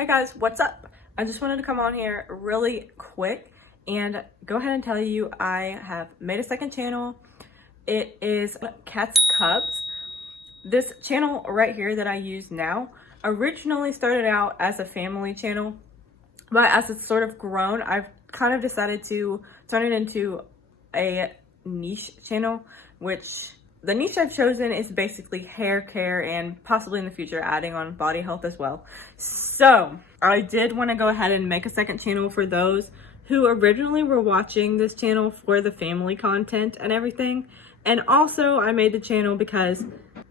Hi guys, what's up? I just wanted to come on here really quick and go ahead and tell you I have made a second channel. It is Cats Cubs. This channel right here that I use now originally started out as a family channel, but as it's sort of grown, I've kind of decided to turn it into a niche channel, which the niche I've chosen is basically hair care and possibly in the future adding on body health as well. So I did want to go ahead and make a second channel for those who originally were watching this channel for the family content and everything. And also I made the channel because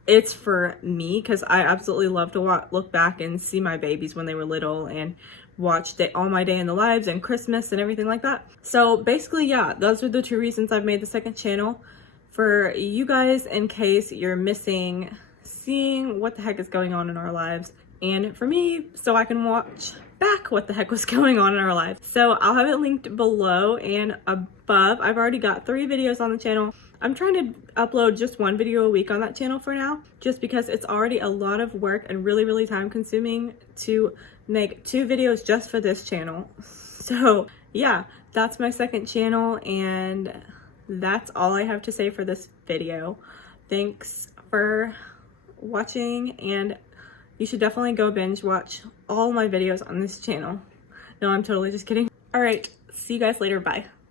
it's for me, because I absolutely love to look back and see my babies when they were little and watch all my day in the lives and Christmas and everything like that. So basically, yeah, those are the two reasons I've made the second channel. For you guys, in case you're missing seeing what the heck is going on in our lives, and for me, so I can watch back what the heck was going on in our lives. So I'll have it linked below and above. I've already got 3 videos on the channel. I'm trying to upload just 1 video a week on that channel for now, just because it's already a lot of work and really time consuming to make 2 videos just for this channel. So yeah, that's my second channel, and that's all I have to say for this video. Thanks for watching, and you should definitely go binge watch all my videos on this channel. No, I'm totally just kidding. All right, see you guys later. Bye.